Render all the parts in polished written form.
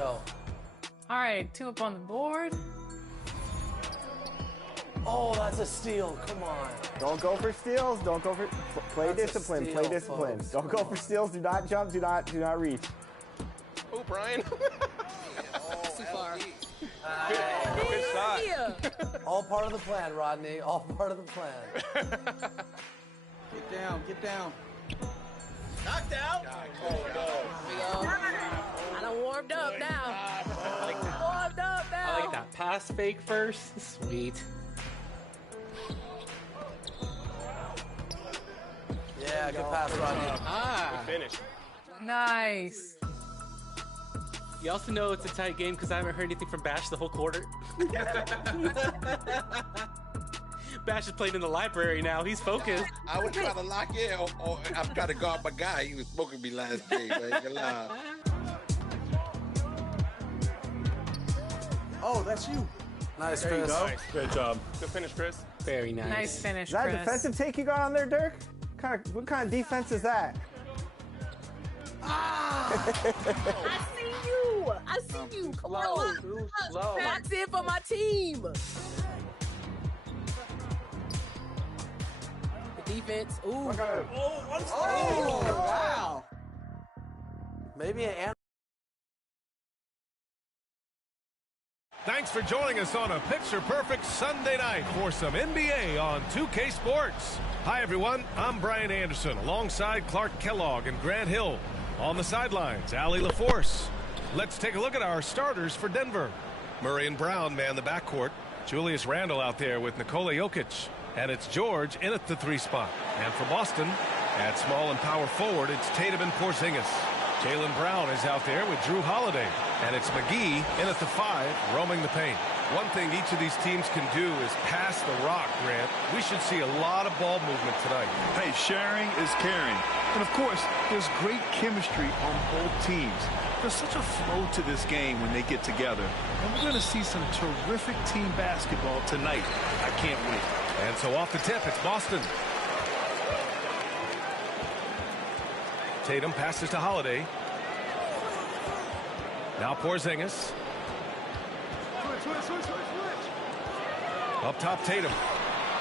go. All right, 2 up on the board. Oh, that's a steal. Come on. Don't go for steals. Don't go for play discipline. Play discipline. Folks. Don't go for steals. Do not jump. Do not reach. Oh, Brian. That's too far. Good shot. All part of the plan, Rodney. All part of the plan. Get down. Get down. Knocked out. Oh, no. I done warmed up now. Warmed up now. I like that pass fake first. Sweet. Yeah, good pass, Rodney. Ah. Good finish. Nice. You also know it's a tight game because I haven't heard anything from Bash the whole quarter. Bash is playing in the library now. He's focused. I was trying to lock in, or I'm trying to guard my guy. He was smoking me last game. I ain't gonna lie. Oh, that's you. Nice, There you Chris. go. Nice. Good job. Good finish, Chris. Very nice. Nice finish, Is that a Chris. defensive take you got on there, Dirk? What kind of defense is that? I see you. I see you. Come on. Slow. That's it for my team. The defense. Ooh. Oh, wow. Maybe an. Thanks for joining us on a picture-perfect Sunday night for some NBA on 2K Sports. Hi, everyone. I'm Brian Anderson, alongside Clark Kellogg and Grant Hill. On the sidelines, Allie LaForce. Let's take a look at our starters for Denver. Murray and Brown man the backcourt. Julius Randle out there with Nikola Jokic. And it's George in at the 3 spot. And for Boston, at small and power forward, it's Tatum and Porzingis. Jaylen Brown is out there with Drew Holiday. And it's McGee in at the 5, roaming the paint. One thing each of these teams can do is pass the rock, Grant. We should see a lot of ball movement tonight. Hey, sharing is caring. And, of course, there's great chemistry on both teams. There's such a flow to this game when they get together. And we're going to see some terrific team basketball tonight. I can't wait. And so off the tip, it's Boston. Tatum passes to Holiday. Now Porzingis. Up top, Tatum.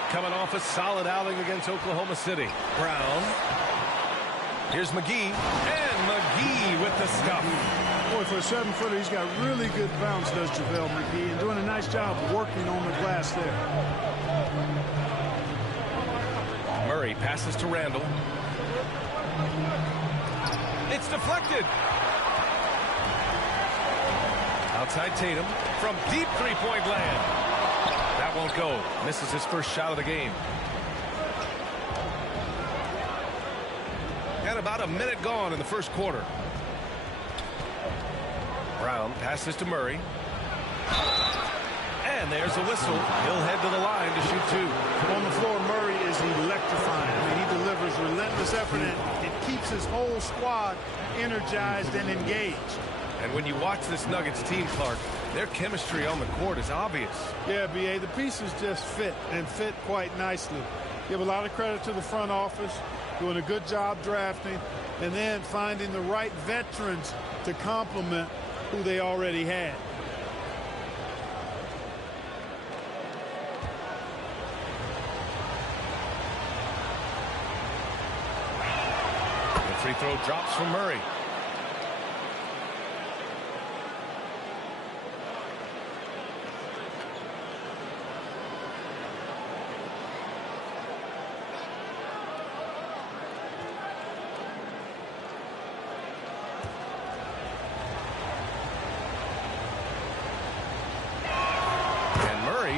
Coming off a solid outing against Oklahoma City. Brown. Here's McGee. And McGee with the stuff. Boy, for a 7-footer, he's got really good bounce, does JaVale McGee, and doing a nice job working on the glass there. Murray passes to Randle. It's deflected. Outside Tatum from deep three-point land. That won't go. Misses his first shot of the game. Got about a minute gone in the first quarter. Brown passes to Murray. And there's a whistle. He'll head to the line to shoot 2. On the floor, Murray is electrifying. I mean, he delivers relentless effort, and it keeps his whole squad energized and engaged. And when you watch this Nuggets team, Clark, their chemistry on the court is obvious. Yeah, B.A., the pieces just fit, and fit quite nicely. Give a lot of credit to the front office, doing a good job drafting, and then finding the right veterans to complement who they already had. The free throw drops from Murray.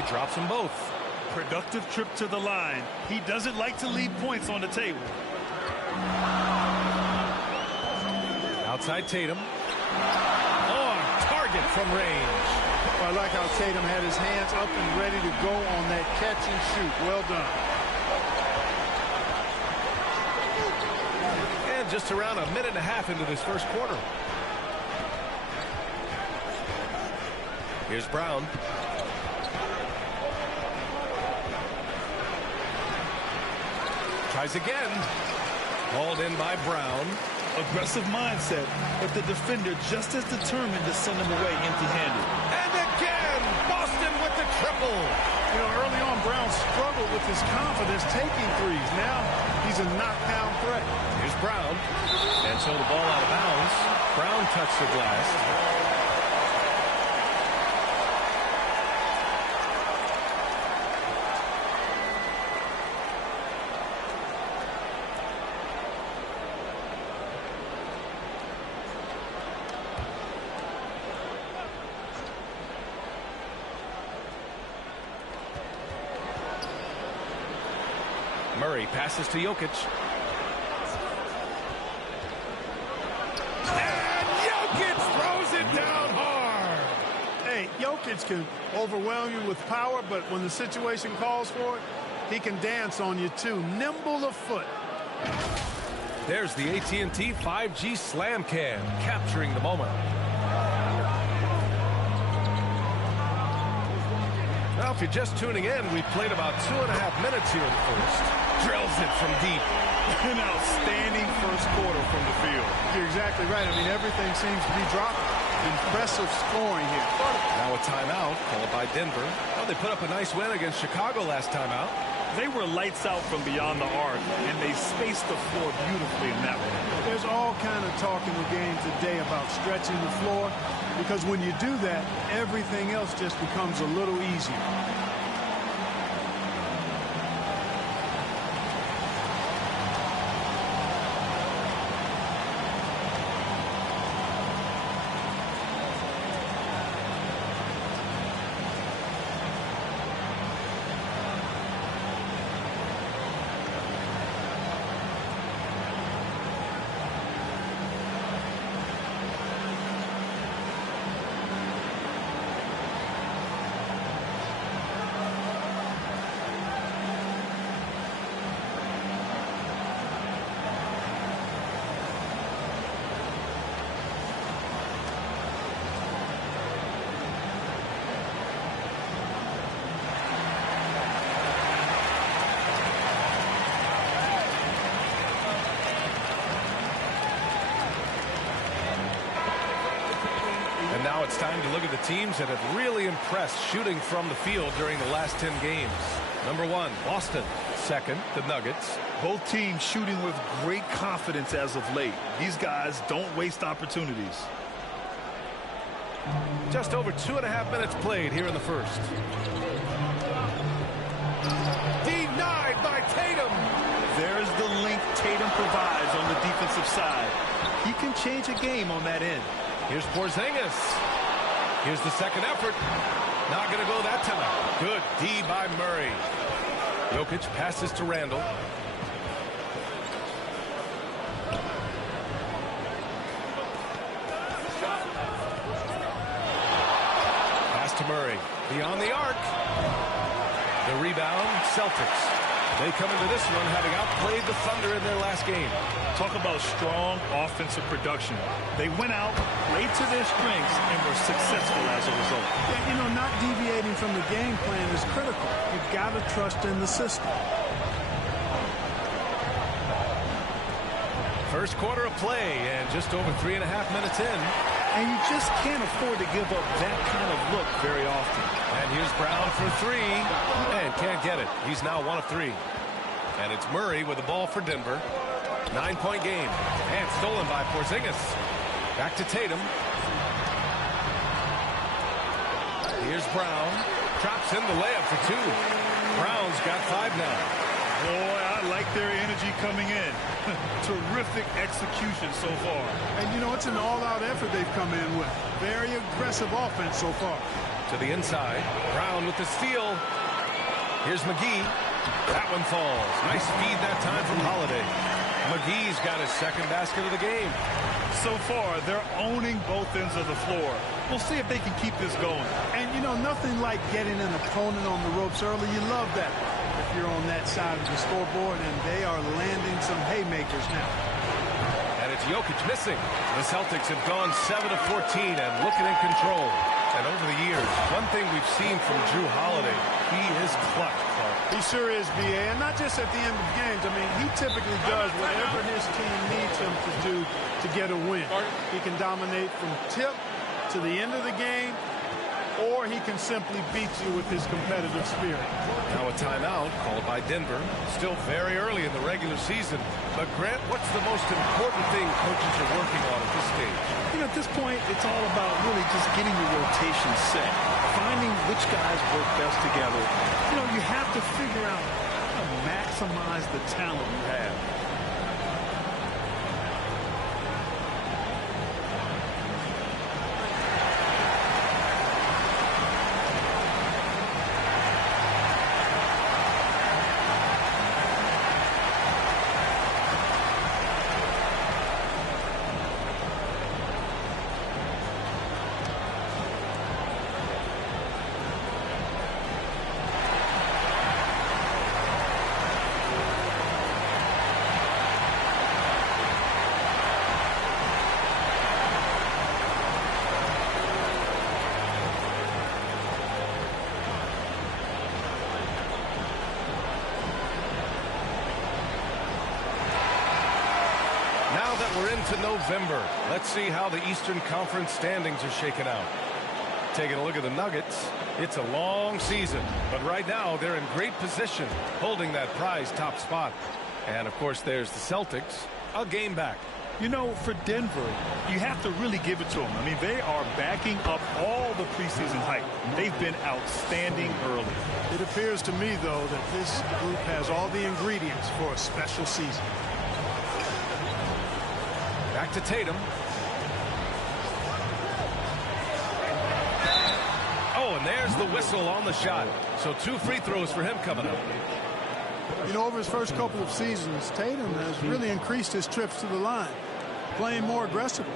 Drops them both. Productive trip to the line. He doesn't like to leave points on the table. Outside Tatum. On target from range. Well, I like how Tatum had his hands up and ready to go on that catch and shoot. Well done. And just around a minute and a half into this first quarter. Here's Brown. Tries again. Hauled in by Brown. Aggressive mindset, but the defender just as determined to send him away empty-handed. And again, Boston with the triple. You know, early on, Brown struggled with his confidence taking threes. Now he's a knockdown threat. Here's Brown. And so the ball out of bounds. Brown touched the glass. Murray passes to Jokic. And Jokic throws it down hard. Hey, Jokic can overwhelm you with power, but when the situation calls for it, he can dance on you too. Nimble of foot. There's the AT&T 5G Slam Cam, capturing the moment. Now, if you're just tuning in, we played about 2.5 minutes here in the first. Drills it from deep. An outstanding first quarter from the field. You're exactly right. I mean, everything seems to be dropping. Impressive scoring here. Now a timeout called by Denver. Well, they put up a nice win against Chicago last time out. They were lights out from beyond the arc, and they spaced the floor beautifully in that one. There's all kind of talk in the game today about stretching the floor, because when you do that, everything else just becomes a little easier. Now it's time to look at the teams that have really impressed shooting from the field during the last 10 games. Number 1, Boston. Second, the Nuggets. Both teams shooting with great confidence as of late. These guys don't waste opportunities. Just over 2.5 minutes played here in the first. Denied by Tatum. There's the length Tatum provides on the defensive side. He can change a game on that end. Here's Porzingis. Here's the second effort. Not going to go that time. Good D by Murray. Jokic passes to Randall. Pass to Murray. Beyond the arc. The rebound, Celtics. They come into this one having outplayed the Thunder in their last game. Talk about strong offensive production. They went out, played to their strengths, and were successful as a result. Yeah, you know, not deviating from the game plan is critical. You've got to trust in the system. First quarter of play, and just over 3.5 minutes in. And you just can't afford to give up that kind of look very often. And here's Brown for 3, and can't get it. He's now 1 of 3. And it's Murray with the ball for Denver. 9-point game. And stolen by Porzingis. Back to Tatum. Here's Brown. Drops in the layup for 2. Brown's got 5 now. Boy, I like their energy coming in. Terrific execution so far. And, you know, it's an all-out effort they've come in with. Very aggressive offense so far. To the inside. Brown with the steal. Here's McGee. That one falls. Nice feed that time from Holiday. McGee's got his second basket of the game. So far, they're owning both ends of the floor. We'll see if they can keep this going. And, you know, nothing like getting an opponent on the ropes early. You love that if you're on that side of the scoreboard, and they are landing some haymakers now. And it's Jokic missing. The Celtics have gone 7 of 14 and looking in control. And over the years, one thing we've seen from Drew Holiday, he is clutch, Clark. He sure is, B.A., and not just at the end of games. I mean, he typically does whatever his team needs him to do to get a win. He can dominate from tip to the end of the game, or he can simply beat you with his competitive spirit. Now a timeout called by Denver. Still very early in the regular season. But, Grant, what's the most important thing coaches are working on at this stage? You know, at this point, it's all about really just getting the rotation set, finding which guys work best together. You know, you have to figure out how to maximize the talent you have. We're into November. Let's see how the Eastern Conference standings are shaken out. Taking a look at the Nuggets, it's a long season, but right now they're in great position, holding that prize top spot. And of course, there's the Celtics, a game back. You know, for Denver, you have to really give it to them. I mean, they are backing up all the preseason hype. They've been outstanding early. It appears to me, though, that this group has all the ingredients for a special season. Back to Tatum. Oh, and there's the whistle on the shot. So 2 free throws for him coming up. You know, over his first couple of seasons, Tatum has really increased his trips to the line, playing more aggressively.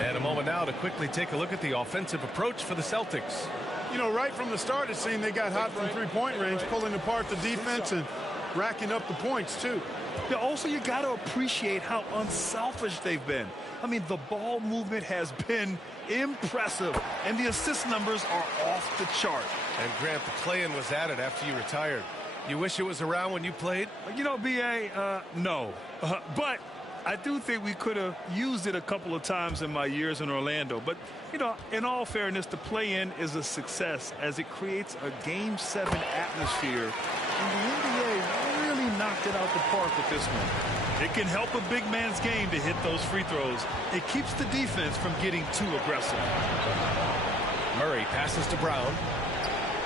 And a moment now to quickly take a look at the offensive approach for the Celtics. You know, right from the start, it seemed they got hot from three-point range, pulling apart the defense and racking up the points, too. Yeah, also, you got to appreciate how unselfish they've been. I mean, the ball movement has been impressive, and the assist numbers are off the chart. And, Grant, the play-in was added after you retired. You wish it was around when you played? You know, B.A., no. But I do think we could have used it a couple of times in my years in Orlando. But, you know, in all fairness, the play-in is a success as it creates a Game 7 atmosphere. And the NBA really knocked it out the park with this one. It can help a big man's game to hit those free throws. It keeps the defense from getting too aggressive. Murray passes to Brown.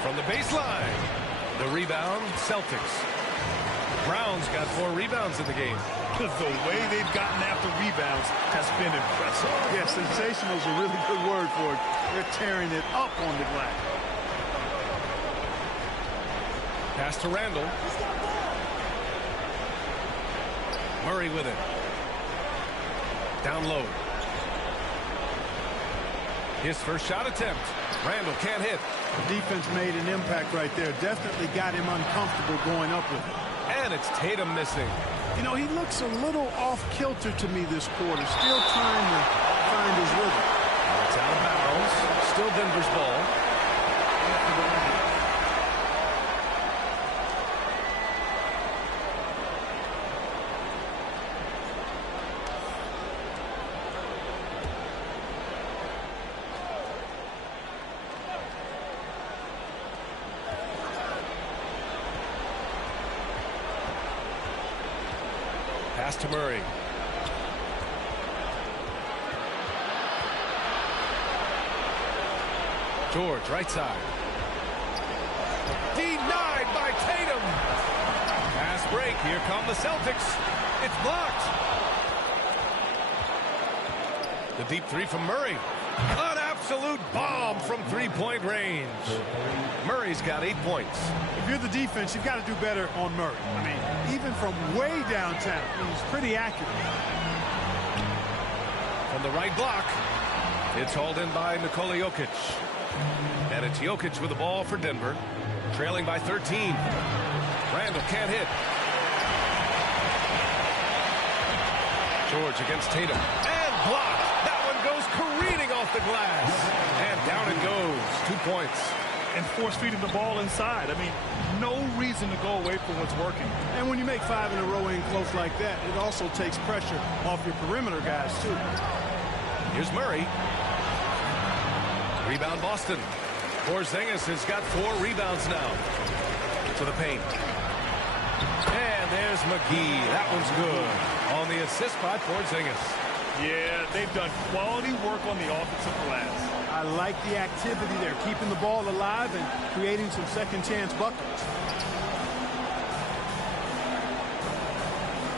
From the baseline, the rebound, Celtics. Brown's got 4 rebounds in the game. The way they've gotten after rebounds has been impressive. Yeah, sensational is a really good word for it. They're tearing it up on the glass. Pass to Randall. Murray with it. Down low. His first shot attempt. Randall can't hit. The defense made an impact right there. Definitely got him uncomfortable going up with it. And it's Tatum missing. You know, he looks a little off-kilter to me this quarter. Still trying to find his rhythm. It's out of bounds. Still Denver's ball. Pass to Murray. George, right side. Denied by Tatum. Pass break. Here come the Celtics. It's blocked. The deep 3 from Murray. An absolute bomb from 3-point range. Murray's got 8 points. If you're the defense, you've got to do better on Murray. I mean, even from way downtown, he's pretty accurate. From the right block, it's hauled in by Nikola Jokic. And it's Jokic with the ball for Denver, trailing by 13. Randall can't hit. George against Tatum. And blocked. That one goes career Feeding off the glass. And down it goes. 2 points. And force feeding the ball inside. I mean, no reason to go away from what's working. And when you make 5 in a row in close like that, it also takes pressure off your perimeter guys, too. Here's Murray. Rebound Boston. Porzingis has got 4 rebounds now. To the paint. And there's McGee. That one's good. On the assist by Porzingis. Yeah, they've done quality work on the offensive glass. I like the activity there, keeping the ball alive and creating some second chance buckets.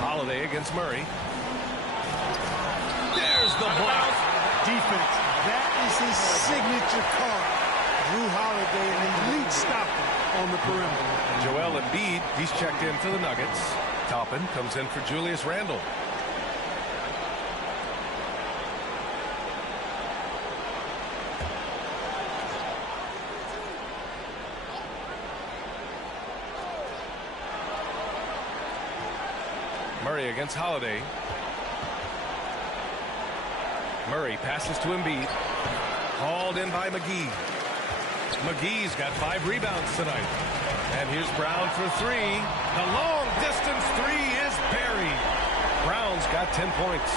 Holiday against Murray. There's the block. Defense. That is his signature card. Drew Holiday, an elite stopper on the perimeter. Joel Embiid, he's checked in for the Nuggets. Toppin comes in for Julius Randle. Murray against Holiday. Murray passes to Embiid. Hauled in by McGee. McGee's got 5 rebounds tonight. And here's Brown for 3. The long distance 3 is buried. Brown's got 10 points.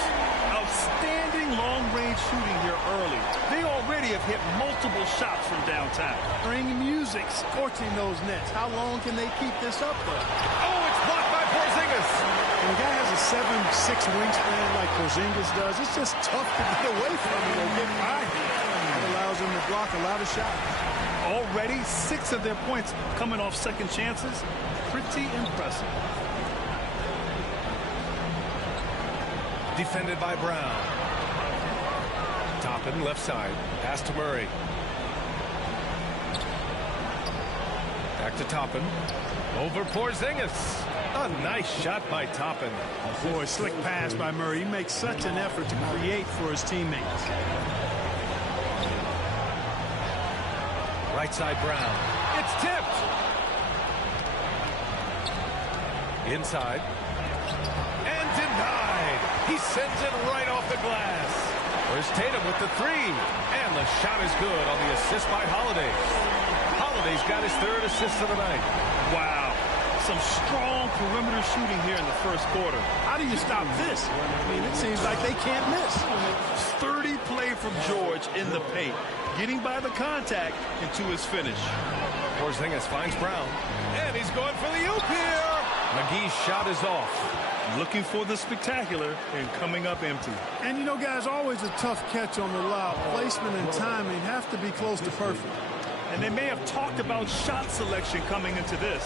Outstanding long-range shooting here early. They already have hit multiple shots from downtown. Bring music, scorching those nets. How long can they keep this up, though? Oh, it's blocked by Porzingis. When a guy has a 7'6" wingspan like Porzingis does, it's just tough to get away from him or get by him. It allows him to block a lot of shots. Already 6 of their points coming off second chances. Pretty impressive. Defended by Brown. Toppin left side. Pass to Murray. Back to Toppin. Over Porzingis. A nice shot by Toppin. Boy, slick pass by Murray. He makes such an effort to create for his teammates. Right side Brown. It's tipped. Inside. And denied. He sends it right off the glass. There's Tatum with the 3. And the shot is good on the assist by Holiday. Holiday's got his 3rd assist of the night. Wow. Some strong perimeter shooting here in the first quarter. How do you stop this? I mean, it seems like they can't miss. Sturdy play from George in the paint. Getting by the contact into his finish. Porzingis finds Brown. And he's going for the oop here. McGee's shot is off. Looking for the spectacular and coming up empty. And you know, guys, always a tough catch on the lob. Placement and timing have to be close to perfect. And they may have talked about shot selection coming into this.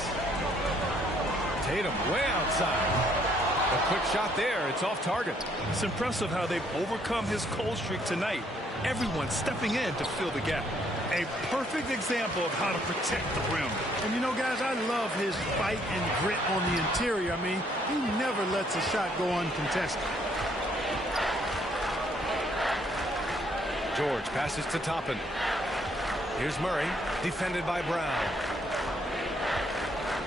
Tatum way outside. A quick shot there. It's off target. It's impressive how they've overcome his cold streak tonight. Everyone stepping in to fill the gap. A perfect example of how to protect the rim. And you know, guys, I love his fight and grit on the interior. I mean, he never lets a shot go uncontested. George passes to Toppin. Here's Murray, defended by Brown.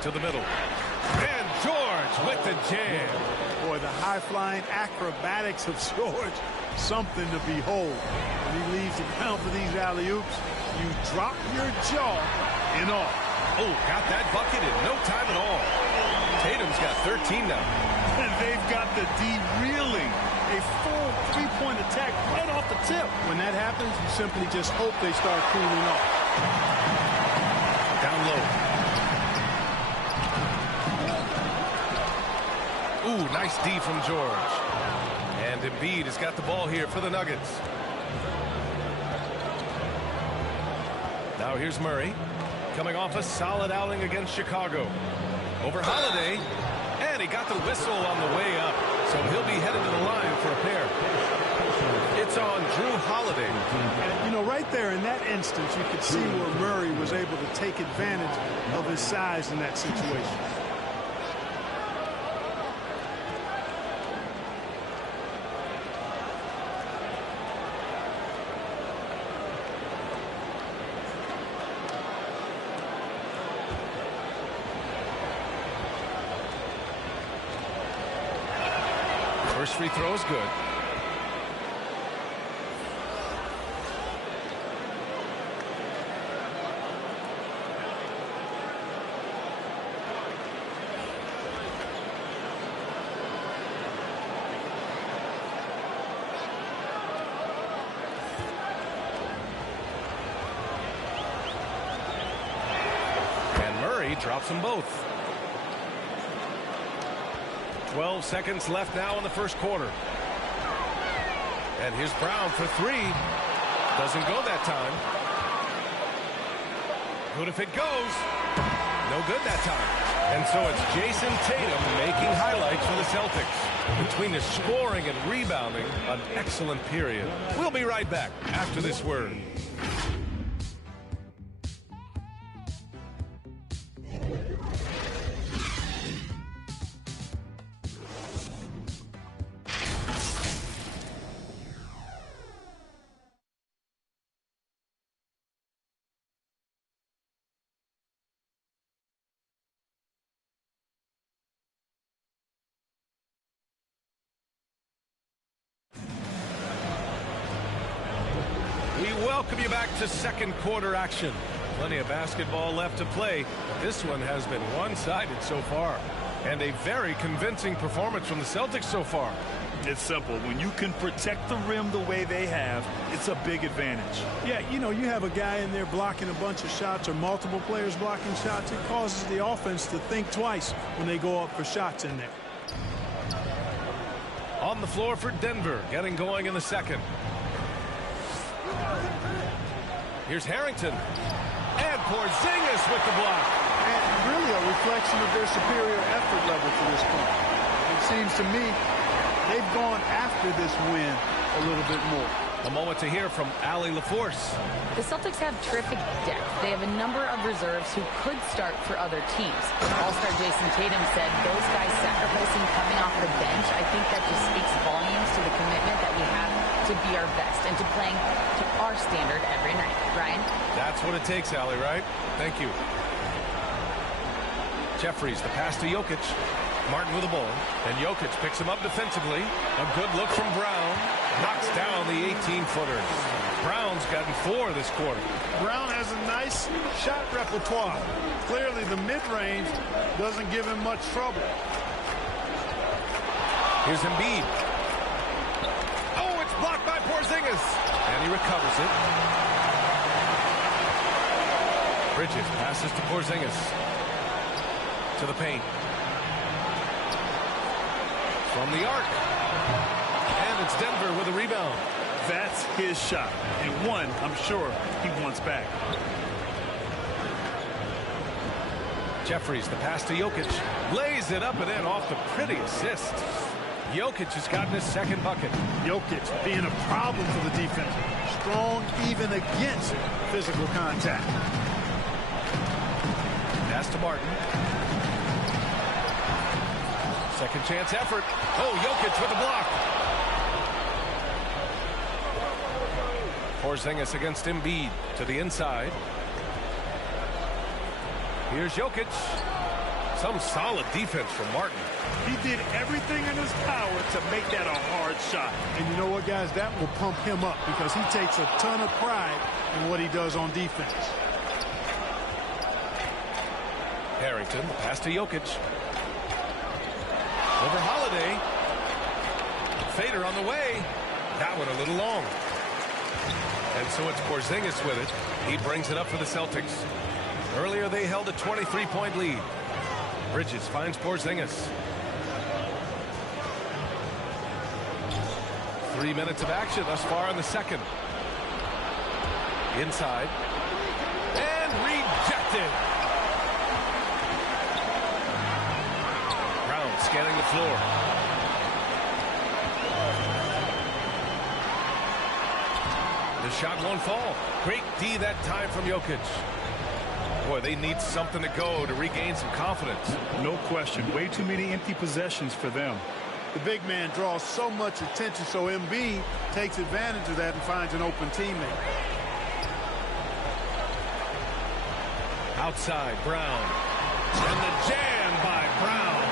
To the middle. And George with the jam. Boy, the high-flying acrobatics of George, something to behold. When he leaves the ground for these alley-oops, you drop your jaw and off. Oh, got that bucket in no time at all. Tatum's got 13 now. And they've got the D reeling. A full 3-point attack right off the tip. When that happens, you simply just hope they start cooling off. Down low. Ooh, nice D from George. And Embiid has got the ball here for the Nuggets. Now here's Murray, coming off a solid outing against Chicago. Over Holiday, and he got the whistle on the way up, so he'll be headed to the line for a pair. It's on Drew Holiday. And, you know, right there in that instance, you could see where Murray was able to take advantage of his size in that situation. First free throw is good. drops them both. 12 seconds left now in the first quarter. And here's Brown for three. Doesn't go that time. Good if it goes. No good that time. And so it's Jason Tatum making highlights for the Celtics. Between the scoring and rebounding, an excellent period. We'll be right back after this word. We welcome you back to second quarter action. Plenty of basketball left to play. This one has been one-sided so far. And a very convincing performance from the Celtics so far. It's simple. When you can protect the rim the way they have, it's a big advantage. Yeah, you know, you have a guy in there blocking a bunch of shots or multiple players blocking shots. It causes the offense to think twice when they go up for shots in there. On the floor for Denver, getting going in the second. Here's Harrington. And Porzingis with the block. And really a reflection of their superior effort level to this point. It seems to me they've gone after this win a little bit more. A moment to hear from Allie LaForce. The Celtics have terrific depth. They have a number of reserves who could start for other teams. All-star Jason Tatum said those guys sacrificing coming off the bench, I think that just speaks volumes to the commitment that we have to be our best and to playing to our standard every night. Ryan? That's what it takes, Allie, right? Thank you. Jeffries, the pass to Jokic. Martin with the ball. And Jokic picks him up defensively. A good look from Brown. Knocks down the 18-footers. Brown's gotten 4 this quarter. Brown has a nice shot repertoire. Clearly the mid-range doesn't give him much trouble. Here's Embiid. Oh, it's blocked by Porzingis. And he recovers it. Bridges passes to Porzingis. To the paint. From the arc. And it's Denver with a rebound. That's his shot. And one, I'm sure, he wants back. Jeffries, the pass to Jokic. Lays it up and in off the pretty assist. Jokic has gotten his second bucket. Jokic being a problem for the defense. Strong even against physical contact. Pass to Martin. Second chance effort. Oh, Jokic with a block. Porzingis against Embiid to the inside. Here's Jokic. Some solid defense from Martin. He did everything in his power to make that a hard shot. And you know what, guys? That will pump him up because he takes a ton of pride in what he does on defense. Harrington, the pass to Jokic. Over Holiday. Fader on the way. That one a little long. And so it's Porzingis with it. He brings it up for the Celtics. Earlier they held a 23-point lead. Bridges finds Porzingis. 3 minutes of action thus far in the second. Inside. And rejected. Brown scanning the floor. The shot won't fall. Great D that time from Jokic. Boy, they need something to go to regain some confidence. No question. Way too many empty possessions for them. The big man draws so much attention, so Embiid takes advantage of that and finds an open teammate. Outside, Brown. And the jam by Brown.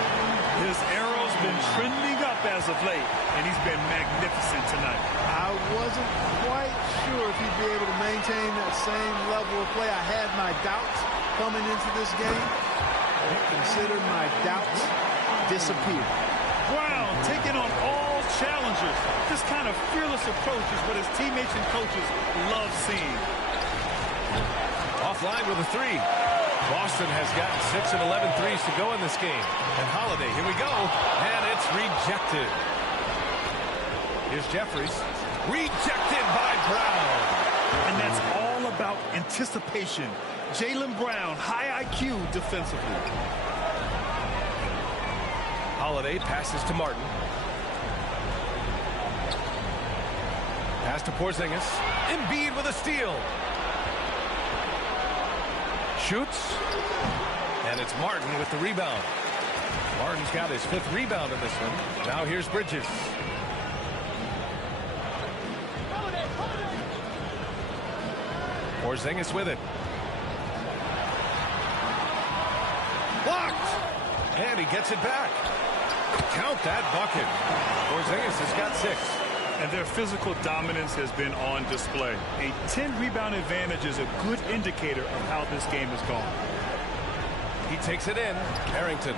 His arrow's been trending up as of late, and he's been magnificent tonight. I wasn't quite sure if he'd be able to maintain that same level of play. I had my doubts coming into this game. Consider my doubts disappear. Brown taking on all challengers. This kind of fearless approach is what his teammates and coaches love seeing. Offline with a three. Boston has gotten 6 of 11 threes to go in this game. And Holiday, here we go. And it's rejected. Here's Jeffries. Rejected by Brown. And that's all about anticipation. Jaylen Brown, high IQ defensively. Holiday passes to Martin. Pass to Porzingis. Embiid with a steal. Shoots. And it's Martin with the rebound. Martin's got his 5th rebound in this one. Now here's Bridges. Porzingis with it. Blocked. And he gets it back. Count that bucket. Porzingis has got 6. And their physical dominance has been on display. A 10-rebound advantage is a good indicator of how this game has gone. He takes it in. Harrington.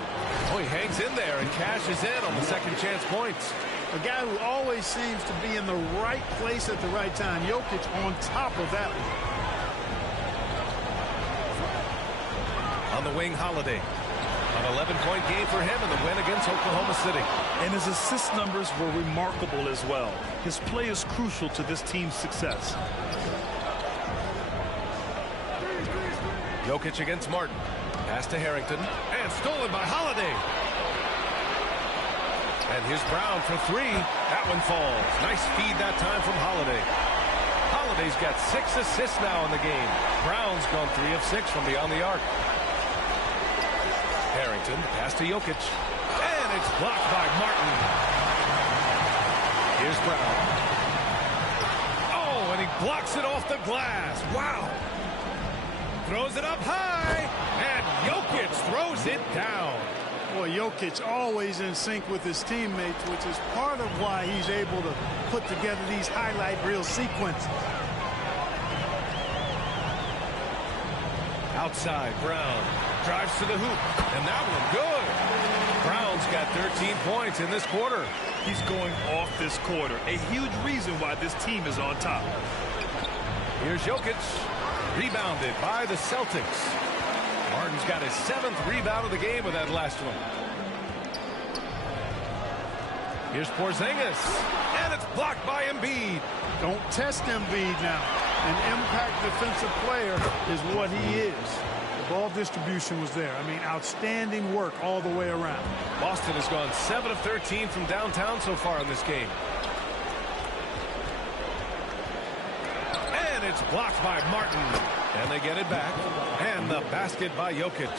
Oh, he hangs in there and cashes in on the second chance points. A guy who always seems to be in the right place at the right time. Jokic on top of that one. On the wing, Holiday. An 11-point game for him in the win against Oklahoma City. And his assist numbers were remarkable as well. His play is crucial to this team's success. Jokic against Martin. Pass to Harrington. And stolen by Holiday. And here's Brown for 3. That one falls. Nice feed that time from Holiday. Holiday's got 6 assists now in the game. Brown's gone 3 of 6 from beyond the arc. Harrington, pass to Jokic. And it's blocked by Martin. Here's Brown. Oh, and he blocks it off the glass. Wow. Throws it up high. And Jokic throws it down. Boy, Jokic always in sync with his teammates, which is part of why he's able to put together these highlight reel sequences. Outside, Brown drives to the hoop, and that one good. Brown's got 13 points in this quarter. He's going off this quarter, a huge reason why this team is on top. Here's Jokic, rebounded by the Celtics. Martin's got his 7th rebound of the game with that last one. Here's Porzingis, and it's blocked by Embiid. Don't test Embiid now. An impact defensive player is what he is. The ball distribution was there. I mean, outstanding work all the way around. Boston has gone 7 of 13 from downtown so far in this game. And it's blocked by Martin. And they get it back. And the basket by Jokic.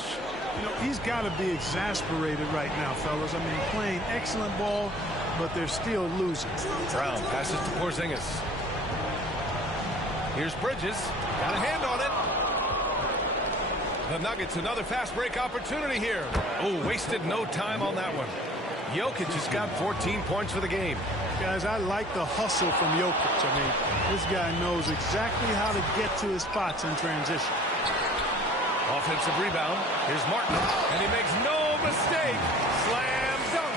You know, he's got to be exasperated right now, fellas. I mean, playing excellent ball, but they're still losing. Brown passes to Porzingis. Here's Bridges. Got a hand on it. The Nuggets, another fast break opportunity here. Oh, wasted no time on that one. Jokic has got 14 points for the game. Guys, I like the hustle from Jokic. I mean, this guy knows exactly how to get to his spots in transition. Offensive rebound. Here's Martin. And he makes no mistake. Slam dunk.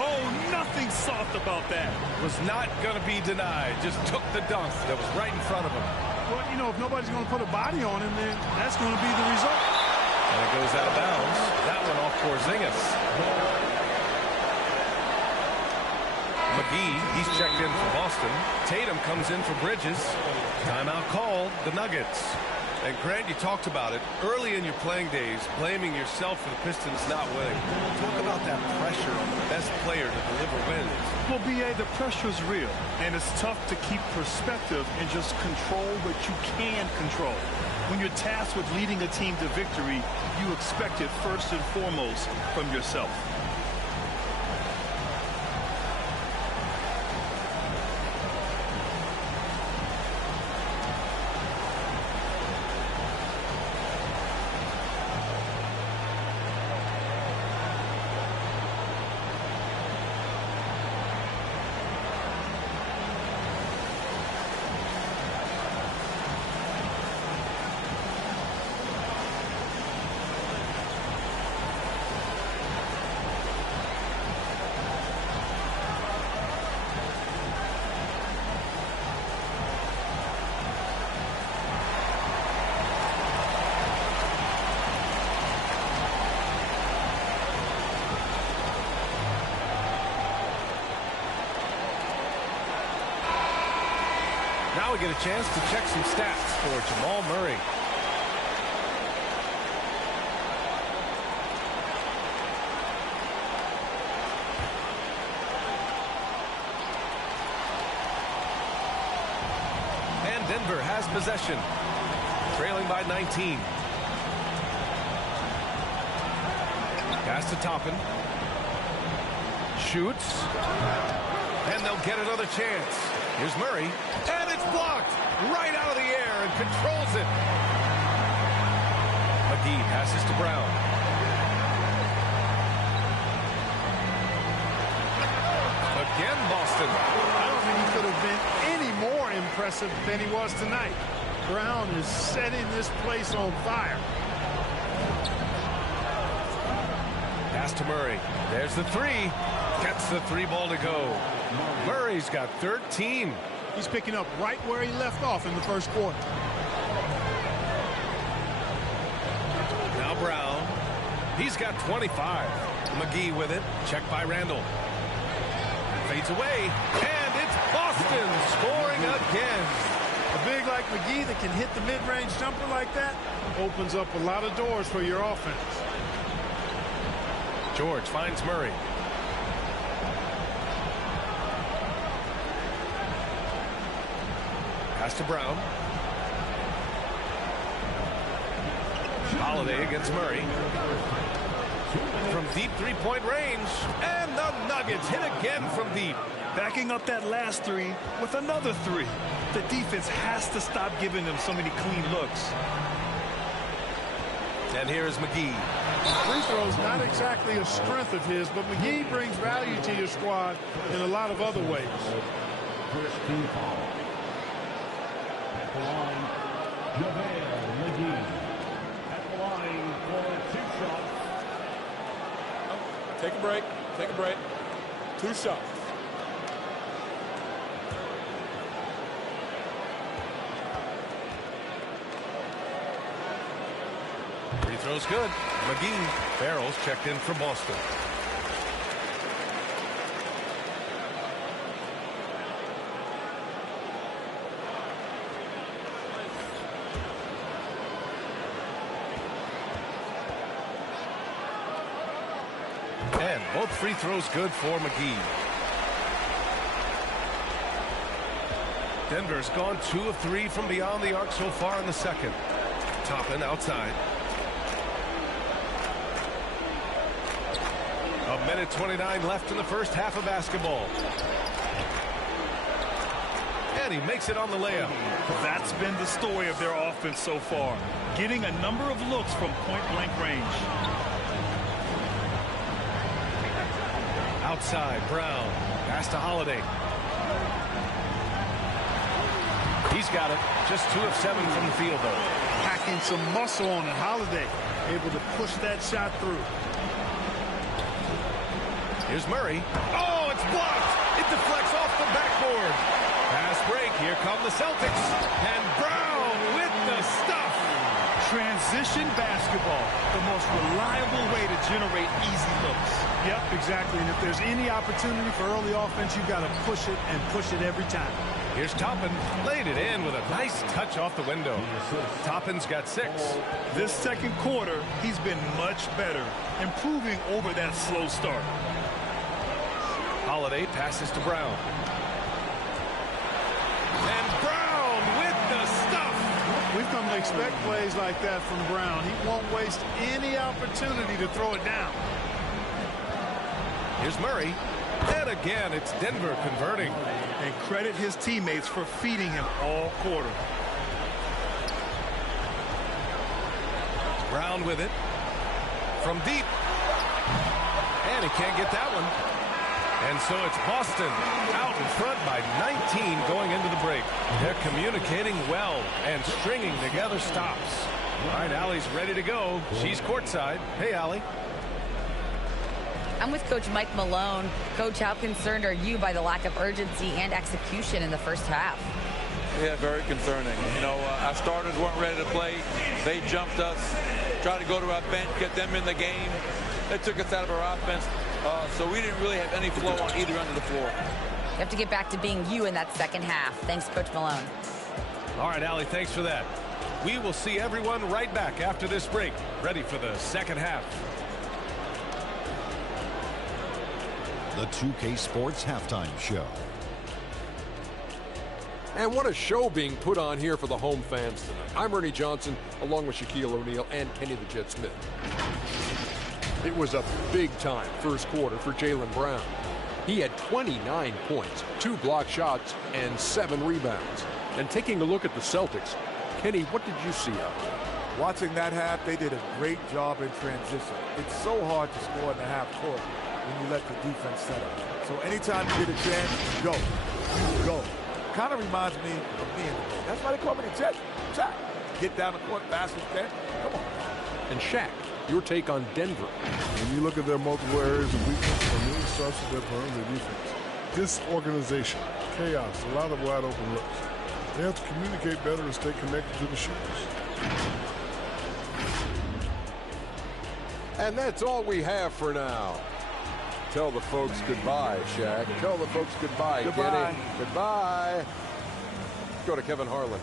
Oh, nothing soft about that. Was not going to be denied. Just took the dunk that was right in front of him. Well, you know, if nobody's going to put a body on him, then that's going to be the result. And it goes out of bounds. That one off Porzingis. McGee, he's checked in for Boston. Tatum comes in for Bridges. Timeout called, the Nuggets. And Grant, you talked about it early in your playing days, blaming yourself for the Pistons not winning. Talk about that pressure on the best player to deliver wins. Well, B.A., the pressure is real, and it's tough to keep perspective and just control what you can control. When you're tasked with leading a team to victory, you expect it first and foremost from yourself. Now we get a chance to check some stats for Jamal Murray. And Denver has possession, trailing by 19. Pass to Toppin. Shoots. And they'll get another chance. Here's Murray. And it's blocked right out of the air and controls it. McGee passes to Brown. Again, Boston. I don't think he could have been any more impressive than he was tonight. Brown is setting this place on fire. Pass to Murray. There's the three. Gets the three ball to go. Murray's got 13. He's picking up right where he left off in the first quarter. Now Brown. He's got 25. McGee with it. Checked by Randall. Fades away. And it's Boston scoring again. A big like McGee that can hit the mid-range jumper like that opens up a lot of doors for your offense. George finds Murray. Pass to Brown. Holiday against Murray. From deep three-point range. And the Nuggets hit again from deep. Backing up that last three with another three. The defense has to stop giving them so many clean looks. And here is McGee. Free throws not exactly a strength of his, but McGee brings value to your squad in a lot of other ways. At the line, JaVale McGee. At the line for 2 shots. Take a break. Take a break. 2 shots. Free throw's good. McGee. Farrell's checked in for Boston. And both free throws good for McGee. Denver's gone 2 of 3 from beyond the arc so far in the second. Toppin outside. A minute 29 left in the first half of basketball. And he makes it on the layup. That's been the story of their offense so far. Getting a number of looks from point-blank range. Outside, Brown. Pass to Holiday. He's got it. Just 2 of 7 from the field, though. Packing some muscle on it. Holiday able to push that shot through. Here's Murray. Oh, it's blocked. It deflects off the backboard. Pass break. Here come the Celtics. And Brown with the stuff. Transition basketball, the most reliable way to generate easy looks. Yep, exactly. And if there's any opportunity for early offense, you've got to push it and push it every time. Here's Toppin. Laid it in with a nice touch off the window. Toppin's got 6. This second quarter, he's been much better, improving over that slow start. Holiday passes to Brown. And Brown with the stuff. We've come to expect plays like that from Brown. He won't waste any opportunity to throw it down. Here's Murray. And again, it's Denver converting. And credit his teammates for feeding him all quarter. Brown with it. From deep. And he can't get that one. And so it's Boston out in front by 19 going into the break. They're communicating well and stringing together stops. All right, Allie's ready to go. She's courtside. Hey, Allie. I'm with Coach Mike Malone. Coach, how concerned are you by the lack of urgency and execution in the first half? Yeah, very concerning. You know, our starters weren't ready to play. They jumped us, tried to go to our bench, get them in the game. They took us out of our offense, so we didn't really have any flow on either end of the floor. You have to get back to being you in that second half. Thanks, Coach Malone. All right, Allie, thanks for that. We will see everyone right back after this break, ready for the second half. The 2K Sports Halftime Show. And what a show being put on here for the home fans tonight. I'm Ernie Johnson, along with Shaquille O'Neal and Kenny the Jet Smith. It was a big-time first quarter for Jaylen Brown. He had 29 points, 2 block shots, and 7 rebounds. And taking a look at the Celtics, Kenny, what did you see out there? Watching that half, they did a great job in transition. It's so hard to score in the half court when you let the defense set up. So anytime you get a chance, go. Go. Kind of reminds me of me in the game. That's why they call me the Jet. Jack. Get down the court fast as you can. Come on. And Shaq, your take on Denver. When you look at their multiple areas of weakness, for me, it starts with their perimeter defense. Disorganization, chaos, a lot of wide open looks. They have to communicate better and stay connected to the shooters. And that's all we have for now. Tell the folks goodbye, Shaq. Tell the folks goodbye, Goodbye. Kenny. Goodbye. Go to Kevin Harlan.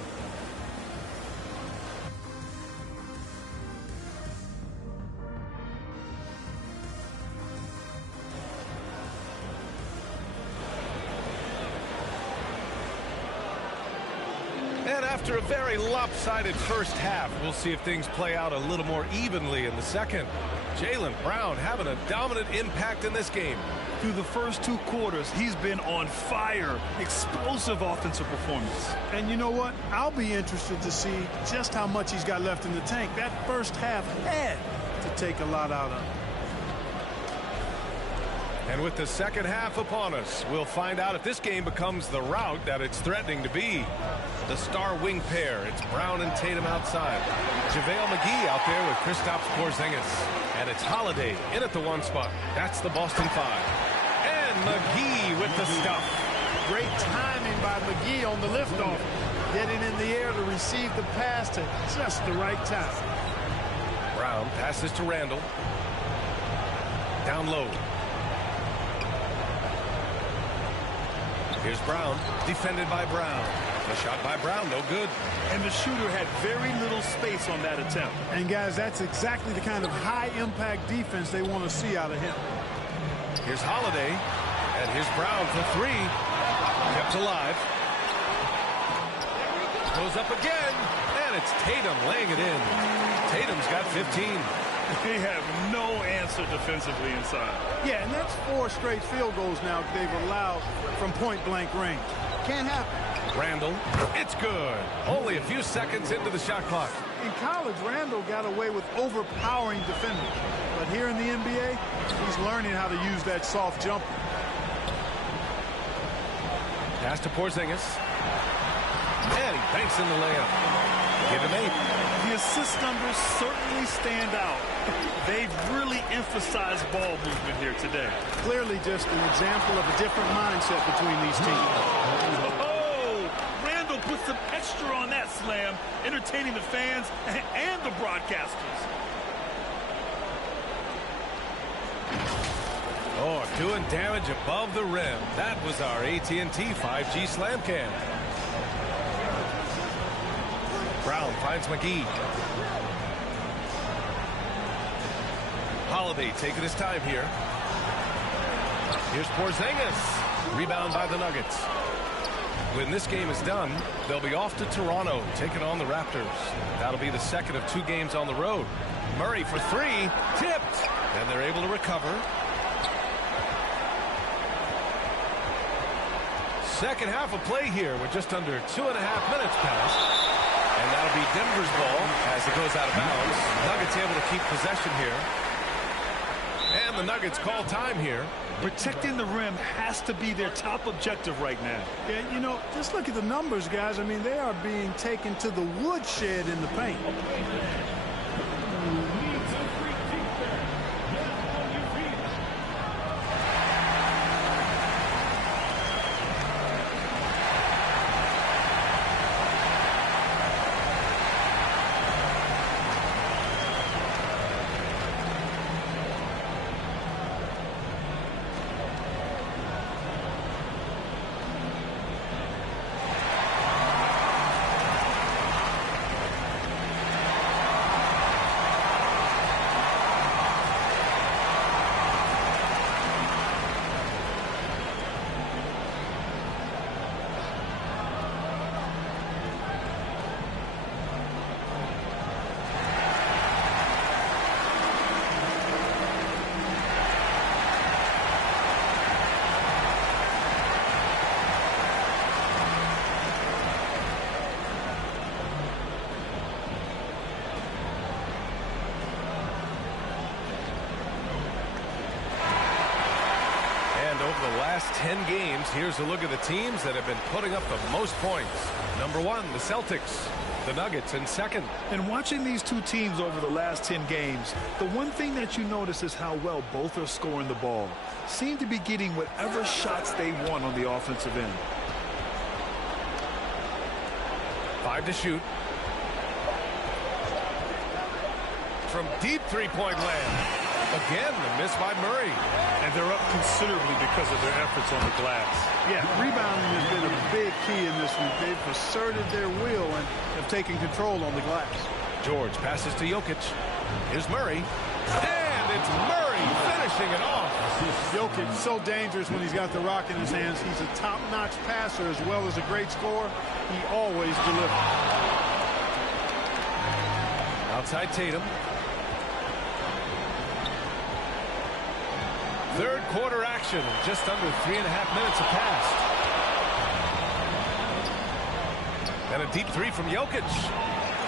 And after a very lopsided first half, we'll see if things play out a little more evenly in the second. Jaylen Brown having a dominant impact in this game. Through the first 2 quarters, he's been on fire. Explosive offensive performance. And you know what? I'll be interested to see just how much he's got left in the tank. That first half had to take a lot out of him. And with the second half upon us, we'll find out if this game becomes the rout that it's threatening to be. The star wing pair, it's Brown and Tatum outside. JaVale McGee out there with Kristaps Porzingis. And it's Holiday in at the 1 spot. That's the Boston 5. And McGee with the stuff. Great timing by McGee on the liftoff. Getting in the air to receive the pass at just the right time. Brown passes to Randall. Down low. Here's Brown, defended by Brown. The shot by Brown, no good. And the shooter had very little space on that attempt. And guys, that's exactly the kind of high-impact defense they want to see out of him. Here's Holiday, and here's Brown for 3. Kept alive. Goes up again, and it's Tatum laying it in. Tatum's got 15. They have no answer defensively inside. Yeah, and that's 4 straight field goals now they've allowed from point-blank range. Can't happen. Randall, it's good. Only a few seconds into the shot clock. In college, Randall got away with overpowering defenders. But here in the NBA, he's learning how to use that soft jumper. Pass to Porzingis. And he banks in the layup. Give him 8. The assist numbers certainly stand out. They've really emphasized ball movement here today. Clearly just an example of a different mindset between these teams. Oh, Randall put some extra on that slam, entertaining the fans and the broadcasters. Oh, doing damage above the rim. That was our AT&T 5G slam can. Brown finds McGee. Holiday taking his time here. Here's Porzingis. Rebound by the Nuggets. When this game is done, they'll be off to Toronto, taking on the Raptors. That'll be the second of 2 games on the road. Murray for 3, tipped, and they're able to recover. Second half of play here with just under 2.5 minutes passed. And that'll be Denver's ball as it goes out of bounds. Nuggets able to keep possession here. And the Nuggets call time here. Protecting the rim has to be their top objective right now. Yeah, you know, just look at the numbers, guys. I mean, they are being taken to the woodshed in the paint. over the last 10 games, here's a look at the teams that have been putting up the most points. Number 1, the Celtics. The Nuggets in second. And watching these two teams over the last 10 games, the one thing that you notice is how well both are scoring the ball. Seem to be getting whatever shots they want on the offensive end. 5 to shoot. From deep three-point land. Again, the miss by Murray. And they're up considerably because of their efforts on the glass. Yeah, rebounding has been a big key in this one. They've asserted their will and have taken control on the glass. George passes to Jokic. Here's Murray. And it's Murray finishing it off. Jokic so dangerous when he's got the rock in his hands. He's a top-notch passer as well as a great scorer. He always delivers. Outside Tatum. Third quarter action. Just under 3.5 minutes have passed. And a deep three from Jokic.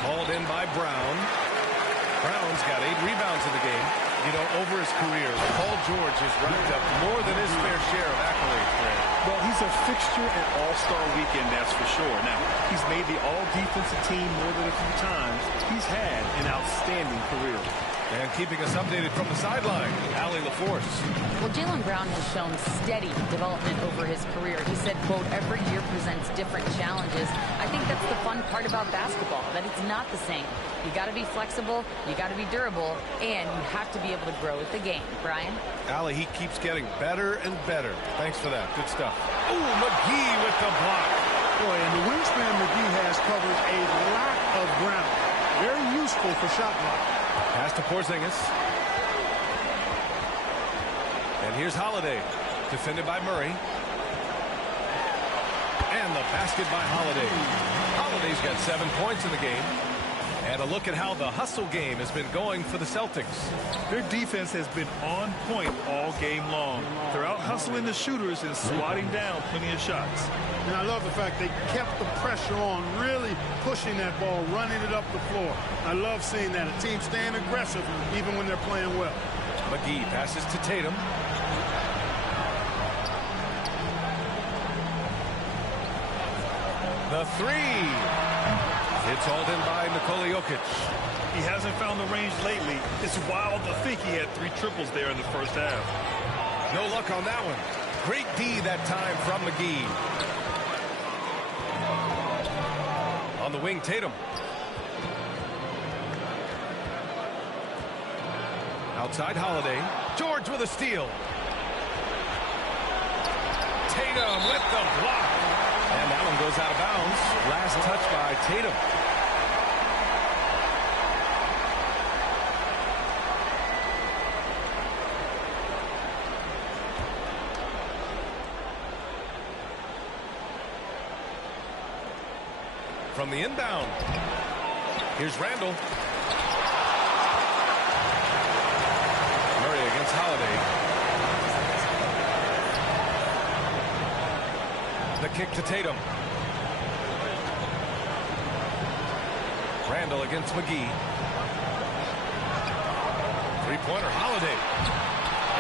Called in by Brown. Brown's got 8 rebounds in the game. You know, over his career, Paul George has racked up more than his fair share of accolades, Grant. Well, he's a fixture at All-Star Weekend, that's for sure. Now, he's made the All-Defensive team more than a few times. He's had an outstanding career. And keeping us updated from the sideline, Allie LaForce. Well, Jaylen Brown has shown steady development over his career. He said, quote, every year presents different challenges. I think that's the fun part about basketball, that it's not the same. You got to be flexible, you got to be durable, and you have to be able to grow with the game. Brian? Allie, he keeps getting better and better. Thanks for that. Good stuff. Ooh, McGee with the block. Boy, and the wingspan McGee has covers a lot of ground. Very useful for shot block. Pass to Porzingis. And here's Holiday. Defended by Murray. And the basket by Holiday. Holiday's got 7 points in the game. And a look at how the hustle game has been going for the Celtics. Their defense has been on point all game long. They're out hustling the shooters and swatting down plenty of shots. And I love the fact they kept the pressure on, really pushing that ball, running it up the floor. I love seeing that. A team staying aggressive even when they're playing well. McGee passes to Tatum. The three. It's hauled in by Nikola Jokic. He hasn't found the range lately. It's wild to think he had 3 triples there in the first half. No luck on that one. Great D that time from McGee. On the wing, Tatum. Outside Holiday. George with a steal. Tatum with the block. And that one goes out of bounds. Last touch by Tatum. From the inbound. Here's Randall. Murray against Holiday. The kick to Tatum. Randall against McGee. Three-pointer, Holiday.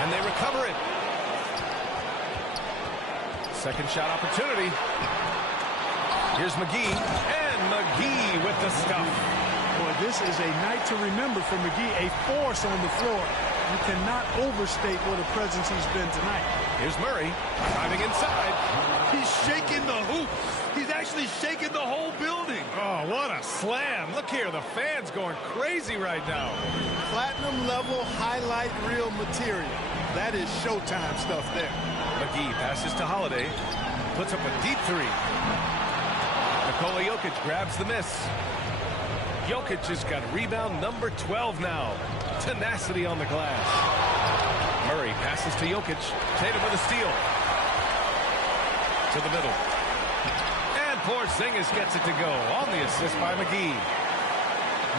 And they recover it. Second shot opportunity. Here's McGee. And McGee with the stuff. Boy, this is a night to remember for McGee. A force on the floor. You cannot overstate what a presence he's been tonight. Here's Murray driving inside. He's shaking the hoop. He's actually shaking the whole building. Oh, what a slam. Look here, the fans going crazy right now. Platinum level highlight reel material. That is Showtime stuff there. McGee passes to Holiday. Puts up a deep three. Nikola Jokic grabs the miss. Jokic has got rebound number 12 now. Tenacity on the glass. Murray passes to Jokic. Tatum with a steal. To the middle. And Porzingis gets it to go on the assist by McGee.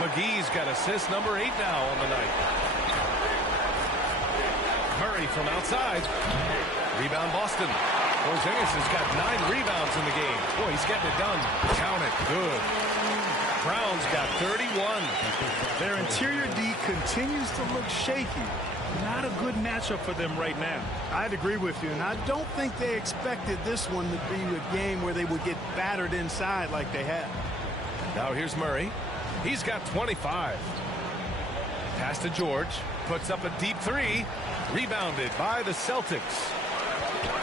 McGee's got assist number 8 now on the night. Murray from outside. Rebound Boston. Porzingis has got 9 rebounds in the game. Boy, he's getting it done. Count it. Good. Brown's got 31. Their interior D continues to look shaky. not a good matchup for them right now. I'd agree with you, and I don't think they expected this one to be a game where they would get battered inside like they have. Now here's Murray. He's got 25. Pass to George. Puts up a deep three. Rebounded by the Celtics.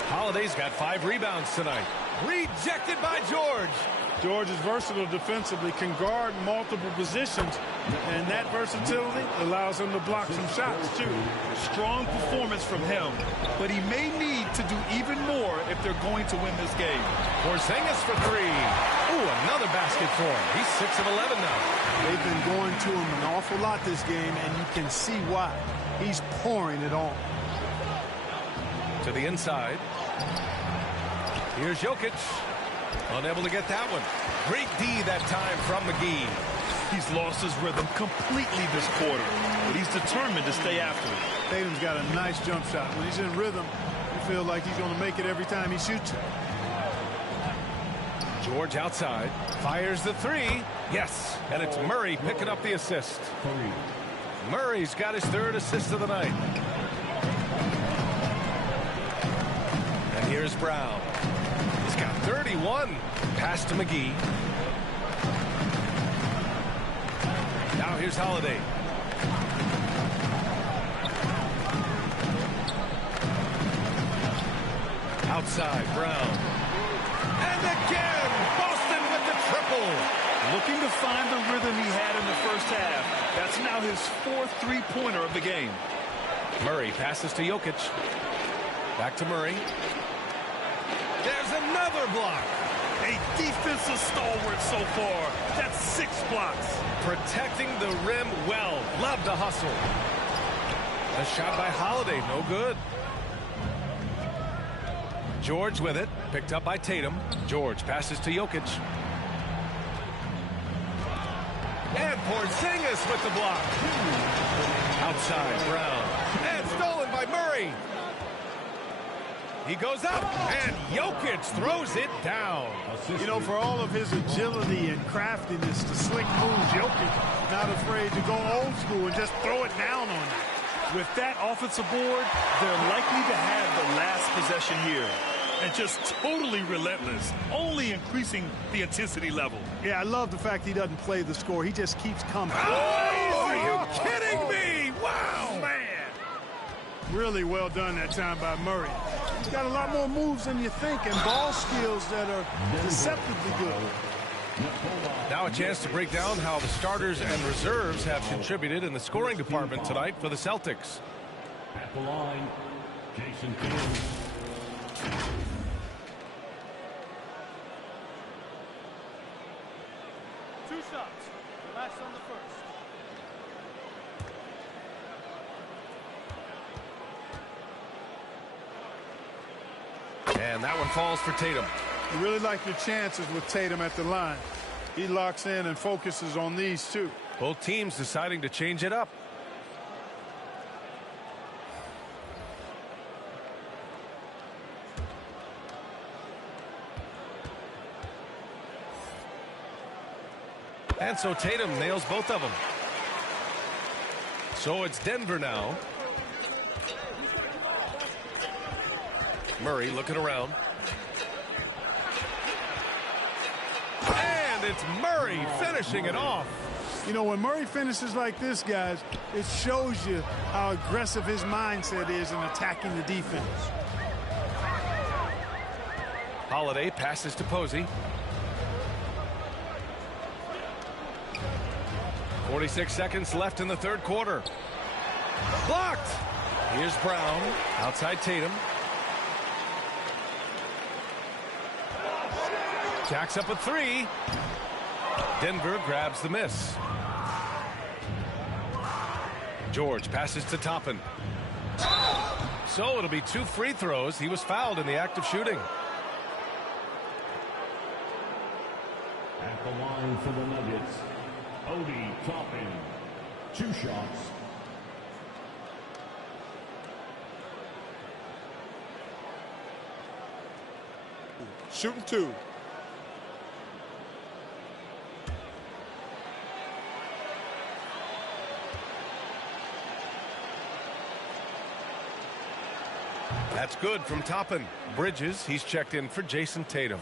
Holiday's got 5 rebounds tonight. Rejected by George. George is versatile defensively, can guard multiple positions, and that versatility allows him to block some shots, too. Strong performance from him, but he may need to do even more if they're going to win this game. Porzingis for 3. Ooh, another basket for him. He's 6 of 11 now. They've been going to him an awful lot this game, and you can see why. He's pouring it on. To the inside. Here's Jokic. Unable to get that one. Great D that time from McGee. He's lost his rhythm completely this quarter, but he's determined to stay after it. Tatum's got a nice jump shot. When he's in rhythm, you feel like he's going to make it every time he shoots it. George outside. Fires the 3. Yes, and it's Murray picking up the assist. Murray's got his 3rd assist of the night. And here's Brown. He's got 31. Pass to McGee. Now here's Holiday. Outside, Brown. And again, Boston with the triple. Looking to find the rhythm he had in the first half. That's now his 4th three-pointer of the game. Murray passes to Jokic. Back to Murray. There's another block. A defensive stalwart so far. That's 6 blocks. Protecting the rim well. Love to hustle. A shot by Holiday. No good. George with it. Picked up by Tatum. George passes to Jokic. And Porzingis with the block. Outside, Brown. And stolen by Murray. He goes up, and Jokic throws it down. You know, for all of his agility and craftiness, the slick moves, Jokic not afraid to go old school and just throw it down on you. With that offensive board, they're likely to have the last possession here. And just totally relentless, only increasing the intensity level. Yeah, I love the fact he doesn't play the score. He just keeps coming. Oh, are you kidding me? Wow, man. Really well done that time by Murray. He's got a lot more moves than you think and ball skills that are deceptively good. Now a chance to break down how the starters and reserves have contributed in the scoring department tonight for the Celtics. At the line, Jason Tatum. Two shots. The last on the first. And that one falls for Tatum. You really like your chances with Tatum at the line. He locks in and focuses on these two. Both teams deciding to change it up. And so Tatum nails both of them. So it's Denver now. Murray looking around. And it's Murray finishing it off. You know, when Murray finishes like this, guys, it shows you how aggressive his mindset is in attacking the defense. Holiday passes to Posey. 46 seconds left in the 3rd quarter. Blocked. Here's Brown. Outside Tatum. Jacks up a 3. Denver grabs the miss. George passes to Toppin. So it'll be 2 free throws. He was fouled in the act of shooting. At the line for the Nuggets, Obi Toppin. 2 shots. Shooting 2. That's good from Toppin. Bridges, he's checked in for Jason Tatum.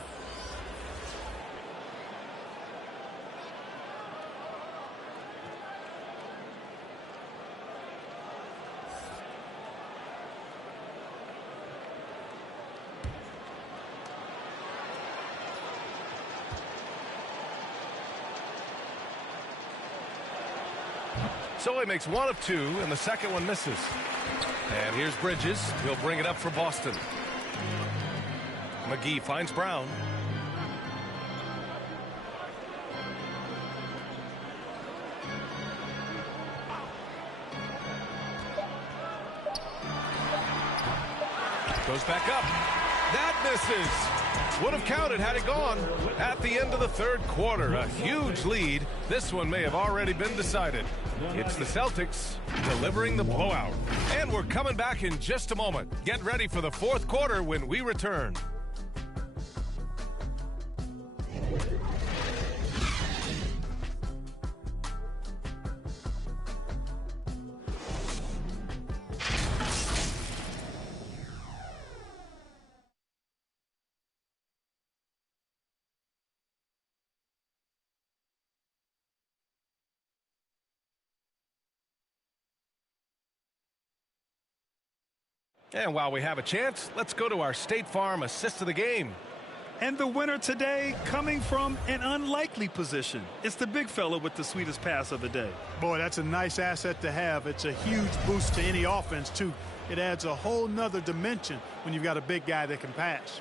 So he makes one of two, and the second one misses. And here's Bridges. He'll bring it up for Boston. McGee finds Brown. Goes back up. That misses. Would have counted had it gone. At the end of the third quarter, a huge lead. This one may have already been decided. It's the Celtics delivering the blowout. And we're coming back in just a moment. Get ready for the fourth quarter when we return. And while we have a chance, let's go to our State Farm assist of the game. And the winner today coming from an unlikely position. It's the big fella with the sweetest pass of the day. Boy, that's a nice asset to have. It's a huge boost to any offense, too. It adds a whole nother dimension when you've got a big guy that can pass.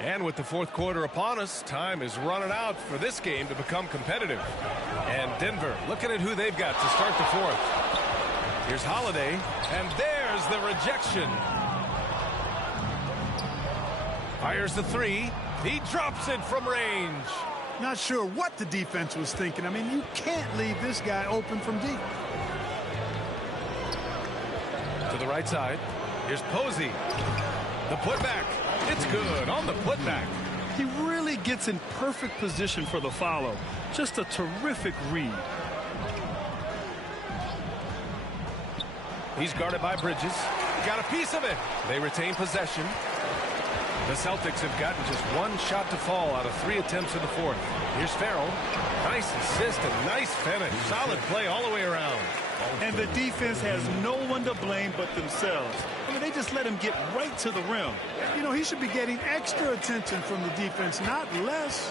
And with the fourth quarter upon us, time is running out for this game to become competitive. And Denver looking at who they've got to start the fourth. Here's Holiday, and there's the rejection. Fires the three. He drops it from range. Not sure what the defense was thinking. I mean, you can't leave this guy open from deep. To the right side. Here's Posey. The putback. It's good on the putback. He really gets in perfect position for the follow. Just a terrific read. He's guarded by Bridges. Got a piece of it. They retain possession. The Celtics have gotten just one shot to fall out of 3 attempts in the fourth. Here's Farrell. Nice assist and nice finish. Solid play all the way around. And the defense has no one to blame but themselves. I mean, they just let him get right to the rim. You know, he should be getting extra attention from the defense, not less.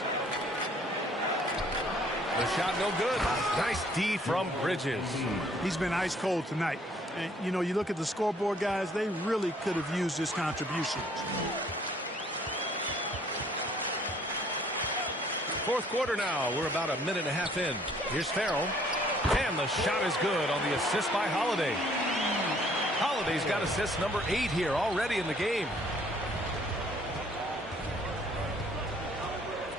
The shot no good. Nice D from Bridges. He's been ice cold tonight. And, you know, you look at the scoreboard, guys, they really could have used his contribution. Fourth quarter now. We're about a minute and a half in. Here's Farrell. And the shot is good on the assist by Holiday. Holiday's got assist number 8 here already in the game.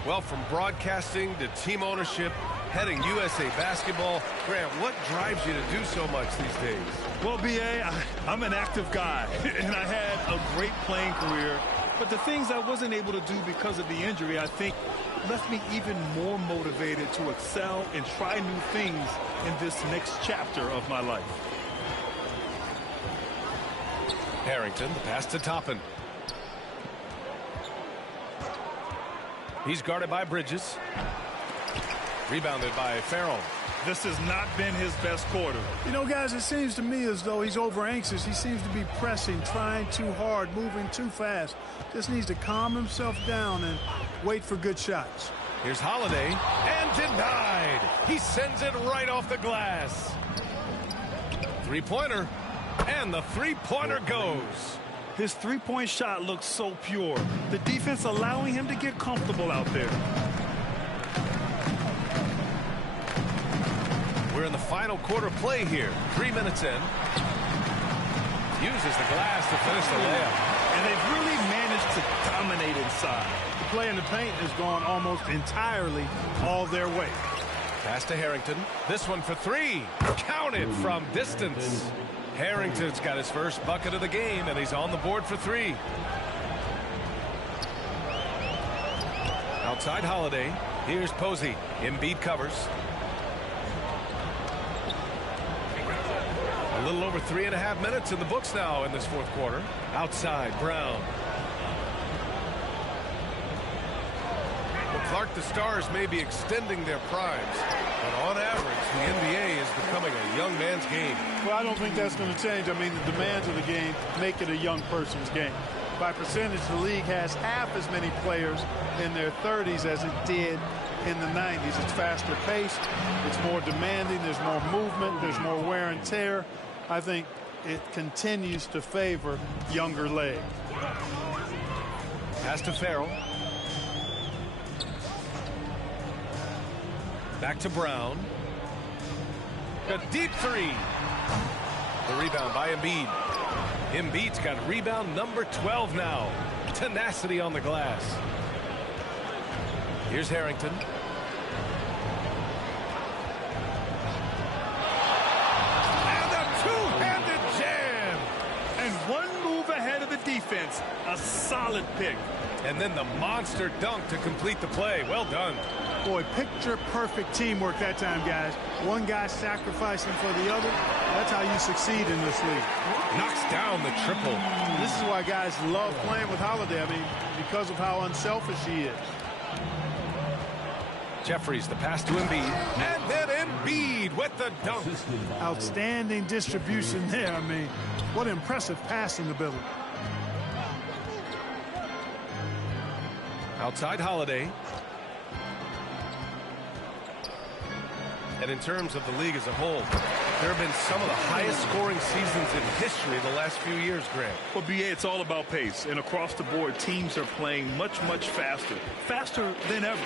Well, from broadcasting to team ownership, heading USA basketball, Grant, what drives you to do so much these days? Well, B.A., I'm an active guy, and I had a great playing career. But the things I wasn't able to do because of the injury, I think, left me even more motivated to excel and try new things in this next chapter of my life. Harrington, the pass to Toppin. He's guarded by Bridges. Rebounded by Farrell. This has not been his best quarter. You know, guys, it seems to me as though he's over anxious. He seems to be pressing, trying too hard, moving too fast. Just needs to calm himself down and wait for good shots. Here's Holiday, and denied. He sends it right off the glass. Three-pointer, and the three-pointer goes. His three-point shot looks so pure. The defense allowing him to get comfortable out there. We're in the final quarter play here. 3 minutes in. Uses the glass to finish the layup. And they've really managed to dominate inside. The play in the paint has gone almost entirely all their way. Pass to Harrington. This one for 3. Counted from distance. Harrington's got his first bucket of the game, and he's on the board for 3. Outside Holiday. Here's Posey. Embiid covers. A little over 3.5 minutes in the books now in this fourth quarter. Outside, Brown. Well, Clark, the Stars may be extending their primes, but on average, the NBA is becoming a young man's game. Well, I don't think that's going to change. I mean, the demands of the game make it a young person's game. By percentage, the league has half as many players in their 30s as it did in the 90s. It's faster paced, it's more demanding, there's more movement, there's more wear and tear. I think it continues to favor younger legs. Pass to Farrell. Back to Brown. A deep three. The rebound by Embiid. Embiid's got rebound number 12 now. Tenacity on the glass. Here's Harrington. And a two-handed jam. And one move ahead of the defense. A solid pick. And then the monster dunk to complete the play. Well done. Boy, picture-perfect teamwork that time, guys. One guy sacrificing for the other. That's how you succeed in this league. Knocks down the triple. This is why guys love playing with Holiday. I mean, because of how unselfish he is. Jeffries, the pass to Embiid. And then Embiid with the dunk. Outstanding distribution there. I mean, what impressive passing ability. Outside Holiday. And in terms of the league as a whole, there have been some of the highest scoring seasons in history the last few years, Grant. Well, BA, it's all about pace. And across the board, teams are playing much, much faster. Faster than ever.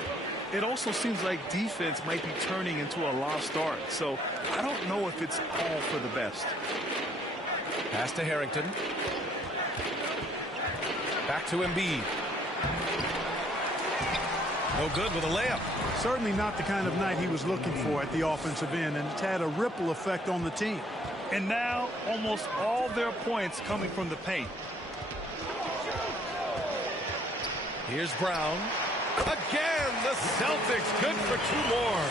It also seems like defense might be turning into a lost art. So I don't know if it's all for the best. Pass to Harrington. Back to Embiid. No good with a layup. Certainly not the kind of night he was looking for at the offensive end, and it's had a ripple effect on the team. And now almost all their points coming from the paint. Here's Brown. Again, the Celtics good for two more.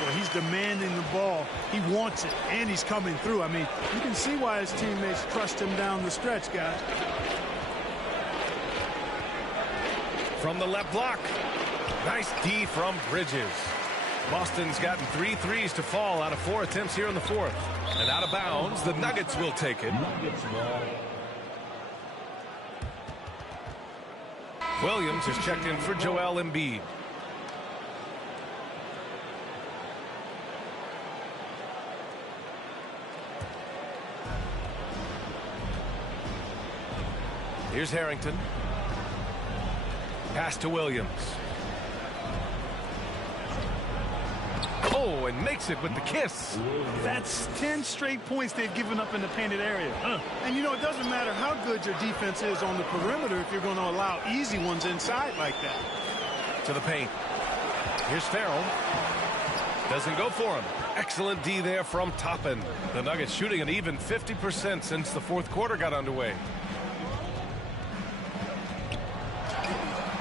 Well, he's demanding the ball. He wants it, and he's coming through. I mean, you can see why his teammates trust him down the stretch, guys. From the left block. Nice D from Bridges. Boston's gotten 3 threes to fall out of 4 attempts here in the fourth. And out of bounds, the Nuggets will take it. Williams has checked in for Joel Embiid. Here's Harrington. Pass to Williams. Oh, and makes it with the kiss. That's 10 straight points they've given up in the painted area. And, you know, it doesn't matter how good your defense is on the perimeter if you're going to allow easy ones inside like that. To the paint. Here's Farrell. Doesn't go for him. Excellent D there from Toppin. The Nuggets shooting an even 50% since the fourth quarter got underway.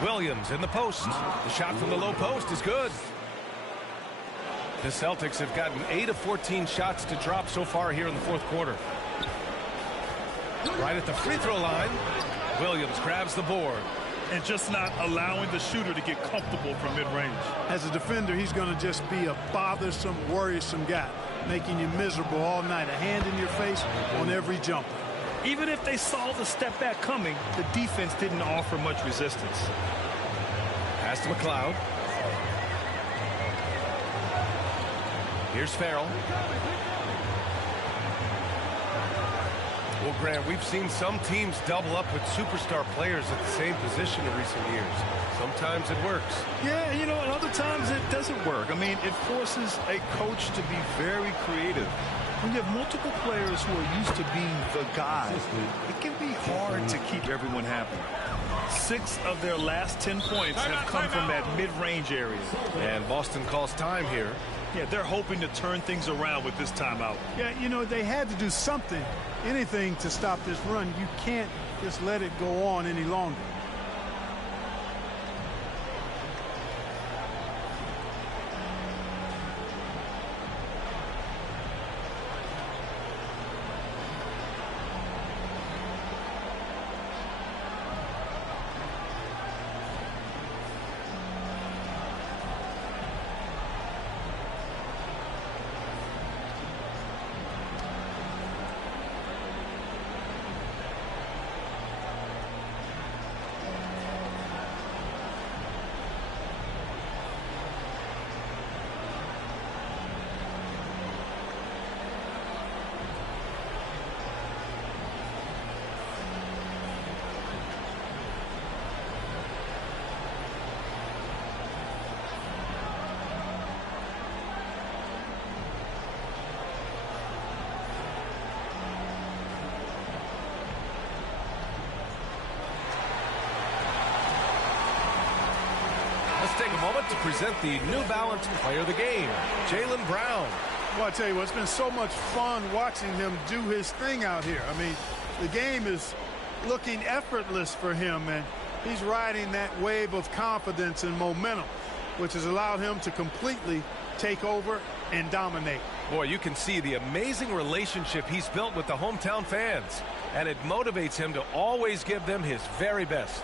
Williams in the post. The shot from the low post is good. The Celtics have gotten 8 of 14 shots to drop so far here in the fourth quarter. Right at the free throw line, Williams grabs the board. And just not allowing the shooter to get comfortable from mid-range. As a defender, he's going to just be a bothersome, worrisome guy, making you miserable all night, a hand in your face on every jumper. Even if they saw the step back coming, the defense didn't offer much resistance. Pass to McLeod. Here's Farrell. Well, Grant, we've seen some teams double up with superstar players at the same position in recent years. Sometimes it works. Yeah, you know, and other times it doesn't work. I mean, it forces a coach to be very creative. When you have multiple players who are used to being the guy, it can be hard to keep everyone happy. 6 of their last 10 points have come from that mid-range area. And Boston calls time here. Yeah, they're hoping to turn things around with this timeout. Yeah, you know, they had to do something, anything to stop this run. You can't just let it go on any longer. Let's take a moment to present the New Balance Player of the Game, Jaylen Brown. Well, I tell you what, it's been so much fun watching him do his thing out here. I mean, the game is looking effortless for him, and he's riding that wave of confidence and momentum, which has allowed him to completely take over and dominate. Boy, you can see the amazing relationship he's built with the hometown fans, and it motivates him to always give them his very best.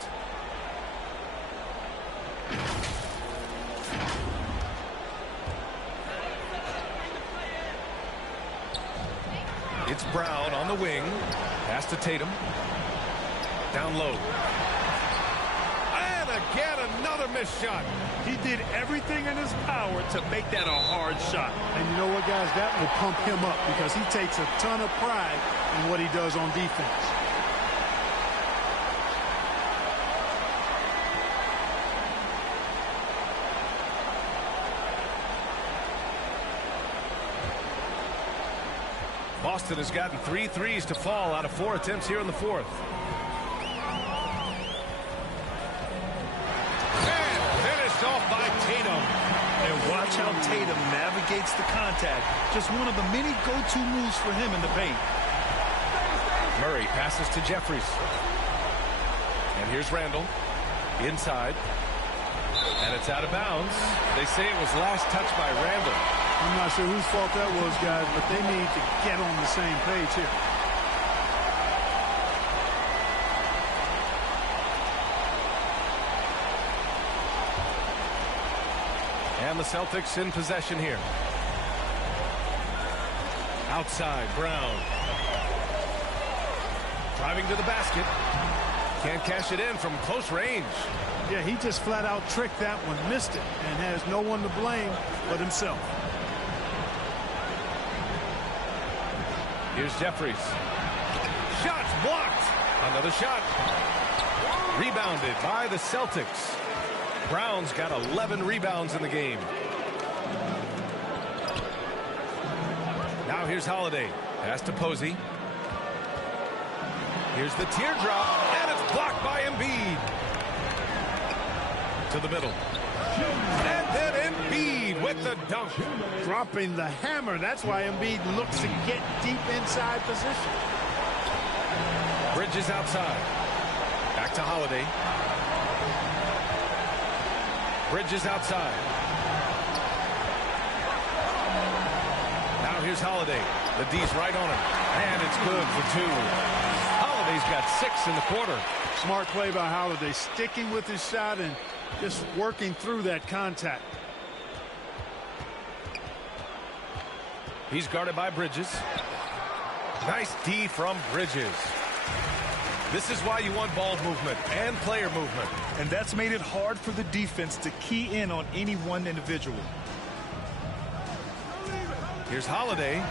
It's Brown on the wing. Pass to Tatum. Down low. And again, another missed shot. He did everything in his power to make that a hard shot. And you know what, guys? That will pump him up because he takes a ton of pride in what he does on defense. Boston has gotten 3 threes to fall out of 4 attempts here in the fourth. And finished off by Tatum. And watch how Tatum navigates the contact. Just one of the many go-to moves for him in the paint. Murray passes to Jeffries. And here's Randall. Inside. And it's out of bounds. They say it was last touched by Randall. I'm not sure whose fault that was, guys, but they need to get on the same page here. And the Celtics in possession here. Outside, Brown. Driving to the basket. Can't cash it in from close range. Yeah, he just flat out tricked that one, missed it, and has no one to blame but himself. Here's Jeffries. Shots blocked. Another shot. Rebounded by the Celtics. Brown's got 11 rebounds in the game. Now here's Holiday. Pass to Posey. Here's the teardrop, and it's blocked by Embiid. To the middle. And then Embiid with the dunk. Dropping the hammer. That's why Embiid looks to get deep inside position. Bridges outside. Back to Holiday. Bridges outside. Now here's Holiday. The D's right on him. And it's good for 2. Holiday's got 6 in the quarter. Smart play by Holiday. Sticking with his shot and just working through that contact. He's guarded by Bridges. Nice D from Bridges. This is why you want ball movement and player movement. And that's made it hard for the defense to key in on any one individual. Here's Holiday.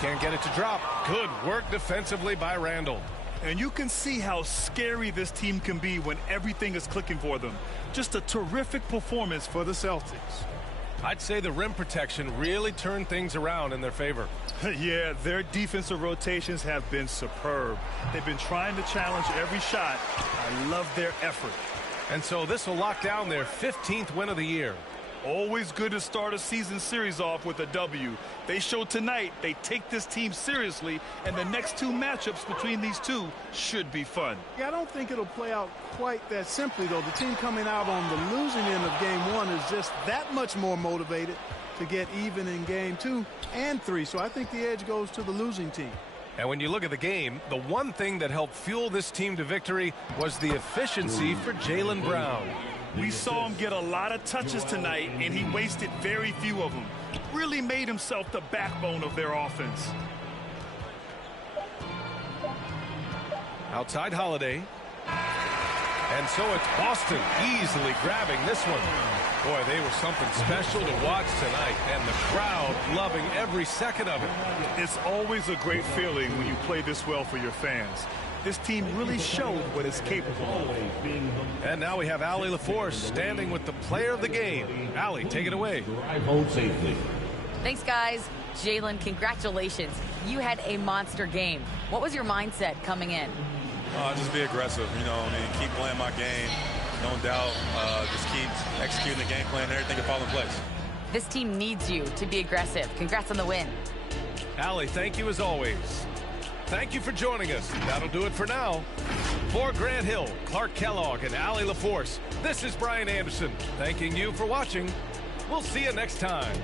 Can't get it to drop. Good work defensively by Randall. And you can see how scary this team can be when everything is clicking for them. Just a terrific performance for the Celtics. I'd say the rim protection really turned things around in their favor. Yeah, their defensive rotations have been superb. They've been trying to challenge every shot. I love their effort. And so this will lock down their 15th win of the year. Always good to start a season series off with a W. They showed tonight they take this team seriously, and the next 2 matchups between these two should be fun. Yeah, I don't think it'll play out quite that simply, though. The team coming out on the losing end of game 1 is just that much more motivated to get even in game 2 and 3. So I think the edge goes to the losing team. And when you look at the game, the one thing that helped fuel this team to victory was the efficiency for Jaylen Brown. We saw him get a lot of touches tonight, and he wasted very few of them. Really made himself the backbone of their offense. Outside Holiday. And so it's Boston easily grabbing this one. Boy, they were something special to watch tonight, and the crowd loving every second of it. It's always a great feeling when you play this well for your fans. This team really showed what it's capable of. And now we have Allie LaForce standing with the player of the game. Allie, take it away. Thanks, guys. Jaylen, congratulations. You had a monster game. What was your mindset coming in? Just be aggressive, keep playing my game. No doubt, just keep executing the game plan, and everything can fall in place. This team needs you to be aggressive. Congrats on the win. Allie, thank you as always. Thank you for joining us. That'll do it for now. For Grant Hill, Clark Kellogg, and Allie LaForce, this is Brian Anderson, thanking you for watching. We'll see you next time.